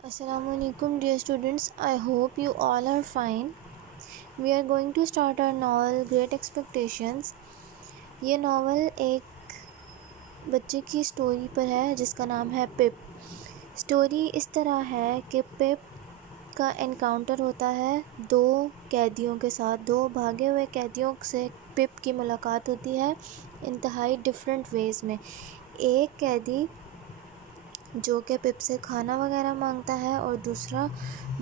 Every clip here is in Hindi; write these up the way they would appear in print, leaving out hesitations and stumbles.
Assalamualaikum dear students, I hope you all are fine. We are going to start our novel Great Expectations. ये नावल एक बच्चे की स्टोरी पर है जिसका नाम है पिप। स्टोरी इस तरह है कि पिप का एनकाउंटर होता है दो कैदियों के साथ। दो भागे हुए कैदियों से पिप की मुलाकात होती है इंतहाई डिफरेंट वेज़ में। एक कैदी जो कि पिप से खाना वगैरह मांगता है और दूसरा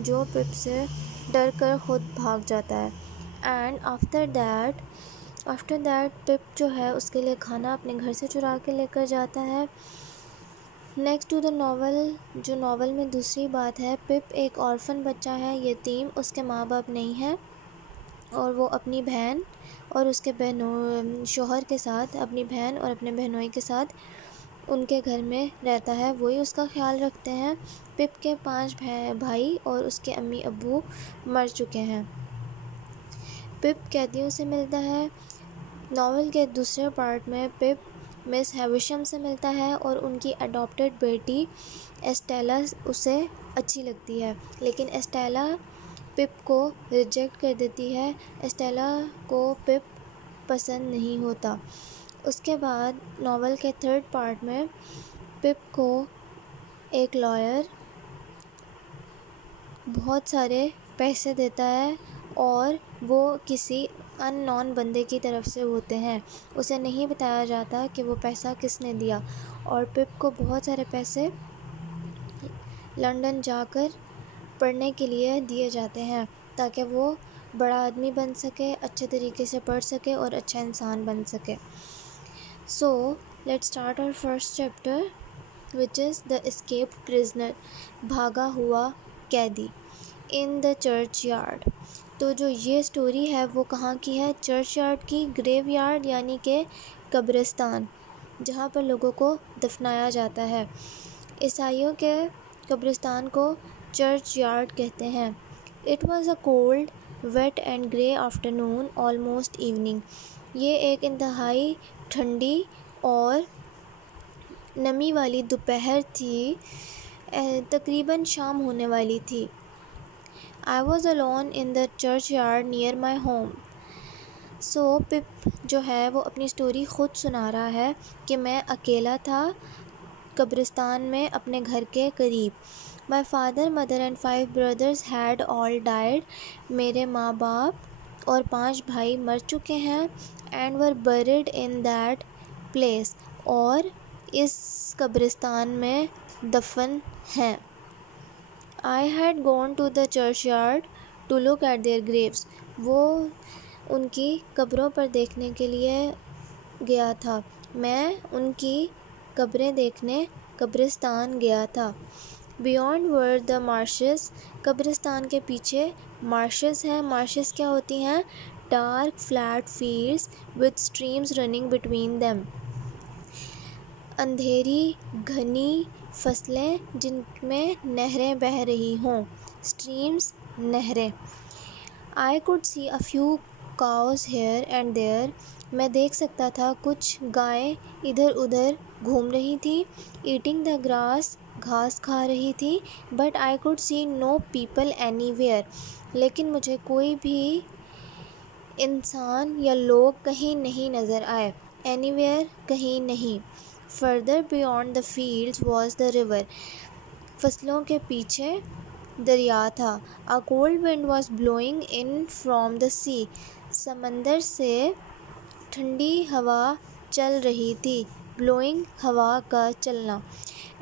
जो पिप से डर कर ख़ुद भाग जाता है। एंड आफ्टर दैट पिप जो है उसके लिए खाना अपने घर से चुरा के लेकर जाता है। नेक्स्ट टू द नावल, जो नावल में दूसरी बात है, पिप एक ऑर्फन बच्चा है, यतीम, उसके माँ बाप नहीं हैं और वो अपनी बहन और उसके शोहर के साथ, अपनी बहन और अपने बहनोई के साथ उनके घर में रहता है। वही उसका ख्याल रखते हैं। पिप के 5 भाई और उसके अम्मी अब्बू मर चुके हैं। पिप कैदियों से मिलता है। नावल के दूसरे पार्ट में पिप मिस हैविशम से मिलता है और उनकी अडॉप्टेड बेटी एस्टेला उसे अच्छी लगती है, लेकिन एस्टेला पिप को रिजेक्ट कर देती है। एस्टेला को पिप पसंद नहीं होता। उसके बाद नावल के थर्ड पार्ट में पिप को एक लॉयर बहुत सारे पैसे देता है और वो किसी अननोन बंदे की तरफ से होते हैं। उसे नहीं बताया जाता कि वो पैसा किसने दिया और पिप को बहुत सारे पैसे लंदन जाकर पढ़ने के लिए दिए जाते हैं ताकि वो बड़ा आदमी बन सके, अच्छे तरीके से पढ़ सके और अच्छा इंसान बन सके। So, let's start our first chapter, which is the escaped prisoner, भागा हुआ कैदी, in the churchyard। तो जो ये स्टोरी है वो कहाँ की है? चर्च यार्ड की, ग्रेव यार्ड यानी कि कब्रिस्तान, जहाँ पर लोगों को दफनाया जाता है। ईसाइयों के कब्रिस्तान को चर्च यार्ड कहते हैं। It was a cold, wet and grey afternoon, almost evening। ये एक इंतहाई ठंडी और नमी वाली दोपहर थी, तकरीबन शाम होने वाली थी। I was alone in the churchyard near my home। सो पिप जो है वो अपनी स्टोरी ख़ुद सुना रहा है कि मैं अकेला था कब्रिस्तान में अपने घर के करीब। My father, mother and 5 brothers had all died। मेरे माँ बाप और 5 भाई मर चुके हैं। And were buried in that place। और इस कब्रिस्तान में दफन हैं। I had gone to the churchyard to look at their graves। वो उनकी कब्रों पर देखने के लिए गया था। मैं उनकी कब्रें देखने कब्रिस्तान गया था। Beyond were the marshes। कब्रिस्तान के पीछे marshes हैं। marshes क्या होती हैं? Dark flat fields with streams running between them। अंधेरी घनी फसलें जिनमें नहरें बह रही हों। Streams नहरें। I could see a few cows here and there। मैं देख सकता था कुछ गायें इधर उधर घूम रही थी। Eating the grass घास खा रही थी। But I could see no people anywhere। लेकिन मुझे कोई भी इंसान या लोग कहीं नहीं नज़र आए। Anywhere कहीं नहीं। Further beyond the fields was the river। फसलों के पीछे दरिया था। A cold wind was blowing in from the sea। समंदर से ठंडी हवा चल रही थी। Blowing हवा का चलना।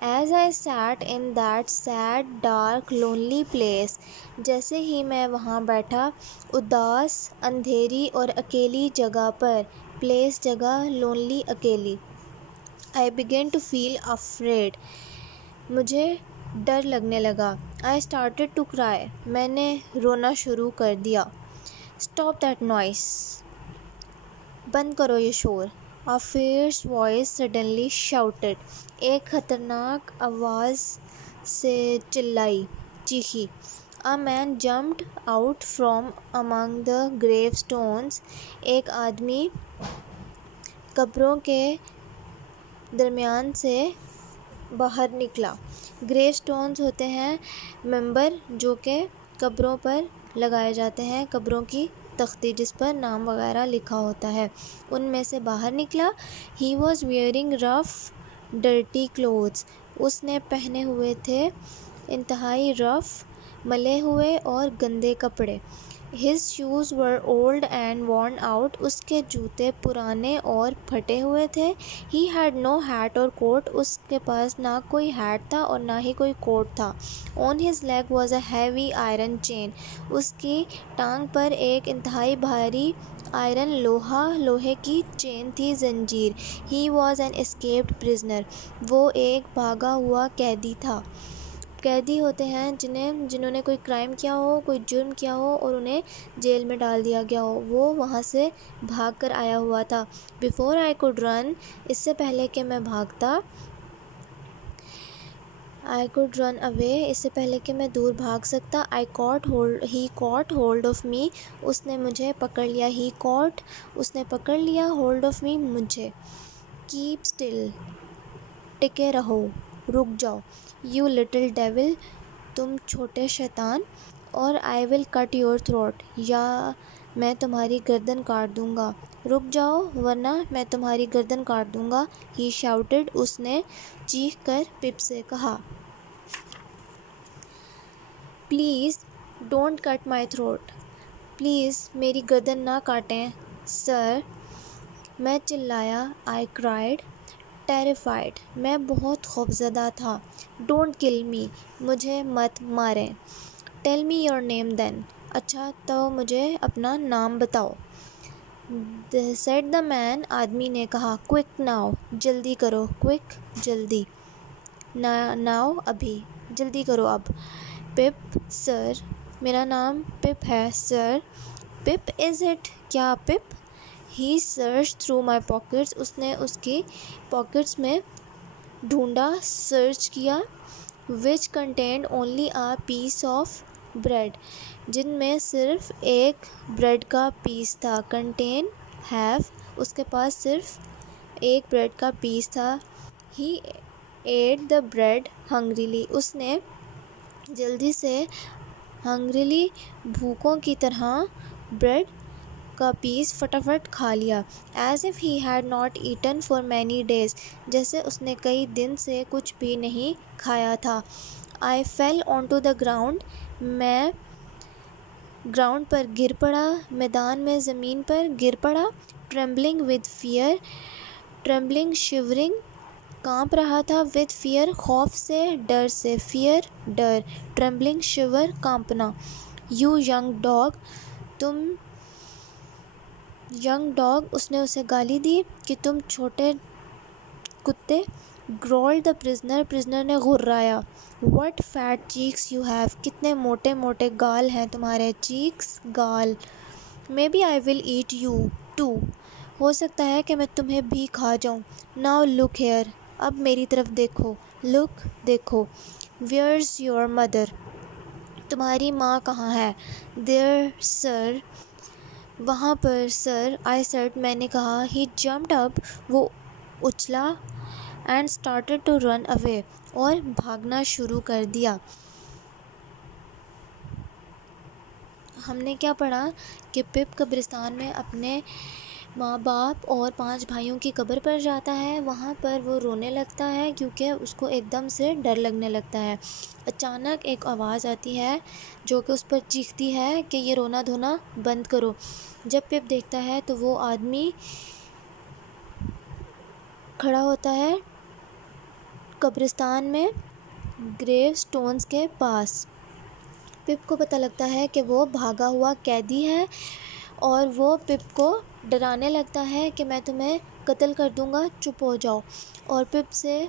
As I sat in that sad, dark, lonely place। जैसे ही मैं वहाँ बैठा उदास, अंधेरी और अकेली जगह पर। Place जगह, lonely अकेली। I began to feel afraid। मुझे डर लगने लगा। I started to cry। मैंने रोना शुरू कर दिया। Stop that noise। बंद करो ये शोर। A fierce voice suddenly shouted। एक खतरनाक आवाज़ से चीखी। A man jumped out from among the gravestones। एक आदमी कब्रों के दरमियान से बाहर निकला। ग्रेव स्टोन्स होते हैं मेंबर जो कि कब्रों पर लगाए जाते हैं, कब्रों की तख्ती जिस पर नाम वगैरह लिखा होता है, उनमें से बाहर निकला। He was wearing rough dirty clothes, उसने पहने हुए थे इंतहाई रफ मले हुए और गंदे कपड़े। His shoes were old and worn out, उसके जूते पुराने और फटे हुए थे। He had no hat or coat, उसके पास ना कोई हैट था और ना ही कोई कोट था। On his leg was a heavy iron chain, उसकी टांग पर एक इंतहाई भारी आयरन लोहे की चेन थी, जंजीर। He was an escaped prisoner, वो एक भागा हुआ कैदी था। कैदी होते हैं जिन्होंने कोई क्राइम किया हो, कोई जुर्म किया हो और उन्हें जेल में डाल दिया गया हो, वो वहाँ से भाग कर आया हुआ था। बिफोर आई कुड रन, इससे पहले कि मैं भागता, आई कुड रन अवे, इससे पहले कि मैं दूर भाग सकता। ही कॉट होल्ड ऑफ मी, उसने मुझे पकड़ लिया। ही कॉट, उसने पकड़ लिया। होल्ड ऑफ मी, मुझे। कीप स्टिल, टिके रहो, रुक जाओ। यू लिटिल डेविल, तुम छोटे शैतान। और I will cut your throat, या मैं तुम्हारी गर्दन काट दूंगा। रुक जाओ वरना मैं तुम्हारी गर्दन काट दूंगा। ही शाउटेड, उसने चीख कर पिप से कहा। Please don't cut my throat, please मेरी गर्दन ना काटें सर, मैं चिल्लाया। आई क्राइड, टेरिफाइड, मैं बहुत खौफज़दा था। डोंट किल मी, मुझे मत मारें। Tell me your name then, अच्छा तो मुझे अपना नाम बताओ। सेड द मैन, आदमी ने कहा। क्विक नाउ, जल्दी करो। क्विक, जल्दी। नाउ, अभी, जल्दी करो अब। पिप, सर, मेरा नाम पिप है सर। पिप इज़ इट, क्या Pip? He search through my pockets, उसने उसकी पॉकेट्स में ढूंढा, सर्च किया। Which contained only a piece of bread, जिनमें सिर्फ एक ब्रेड का पीस था। कंटेन, हैव, उसके पास सिर्फ एक ब्रेड का पीस था। ही एट द ब्रेड हंग्रीली, उसने जल्दी से हंग्रीली, भूखों की तरह ब्रेड का पीस फटाफट खा लिया। As if he had not eaten for many days, जैसे उसने कई दिन से कुछ भी नहीं खाया था। I fell on to the ground, मैं ग्राउंड पर गिर पड़ा, मैदान में ज़मीन पर गिर पड़ा। Trembling with fear, trembling shivering, काँप रहा था। विद फियर, खौफ से, डर से। फियर, डर। ट्रेम्बलिंग, शिवर, काँपना। यू यंग डॉग, तुम यंग डॉग, उसने उसे गाली दी कि तुम छोटे कुत्ते। ग्रोल्ड द प्रिजनर, प्रिजनर ने घुर्राया। What fat cheeks you have, कितने मोटे मोटे गाल हैं तुम्हारे। चीक्स, गाल। Maybe I will eat you too, हो सकता है कि मैं तुम्हें भी खा जाऊँ। नाउ लुक हेयर, अब मेरी तरफ देखो। लुक, देखो। वेयर्स योर मदर, तुम्हारी माँ कहाँ है। देयर सर, वहाँ पर सर। आई सेड, मैंने कहा। ही जम्प्ड अप, वो उछला। And started to run away, और भागना शुरू कर दिया। हमने क्या पढ़ा कि पिप कब्रिस्तान में अपने माँ बाप और 5 भाइयों की कब्र पर जाता है। वहाँ पर वो रोने लगता है क्योंकि उसको एकदम से डर लगने लगता है। अचानक एक आवाज़ आती है जो कि उस पर चीखती है कि ये रोना धोना बंद करो। जब पिप देखता है तो वो आदमी खड़ा होता है कब्रिस्तान में, ग्रेव स्टोन्स के पास। पिप को पता लगता है कि वो भागा हुआ कैदी है और वो पिप को डराने लगता है कि मैं तुम्हें कत्ल कर दूंगा, चुप हो जाओ। और पिप से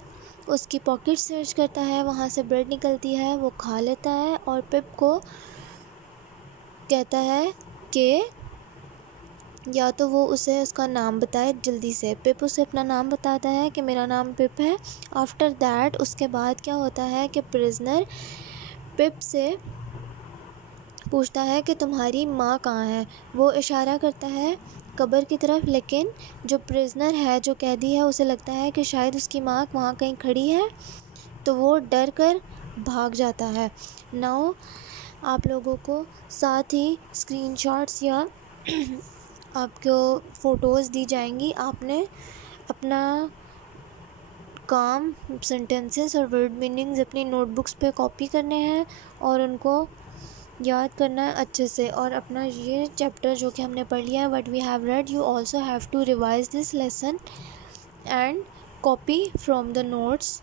उसकी पॉकेट सर्च करता है, वहाँ से ब्रेड निकलती है, वो खा लेता है और पिप को कहता है कि या तो वो उसे उसका नाम बताए जल्दी से। पिप उसे अपना नाम बताता है कि मेरा नाम पिप है। आफ्टर दैट, उसके बाद क्या होता है कि प्रिजनर पिप से पूछता है कि तुम्हारी माँ कहाँ है। वो इशारा करता है कब्र की तरफ, लेकिन जो प्रिजनर है, जो कैदी है, उसे लगता है कि शायद उसकी माँ वहाँ कहीं खड़ी है तो वो डर कर भाग जाता है। नाउ आप लोगों को साथ ही स्क्रीनशॉट्स या आपको फ़ोटोज़ दी जाएंगी। आपने अपना काम सेंटेंसेस और वर्ड मीनिंग्स अपनी नोटबुक्स पे कॉपी करने हैं और उनको याद करना है अच्छे से। और अपना ये चैप्टर जो कि हमने पढ़ लिया है, what we have read, you also have to revise this lesson and copy from the notes.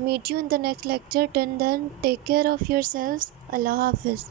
Meet you in the next lecture. Till then, take care of yourselves. Allah Hafiz.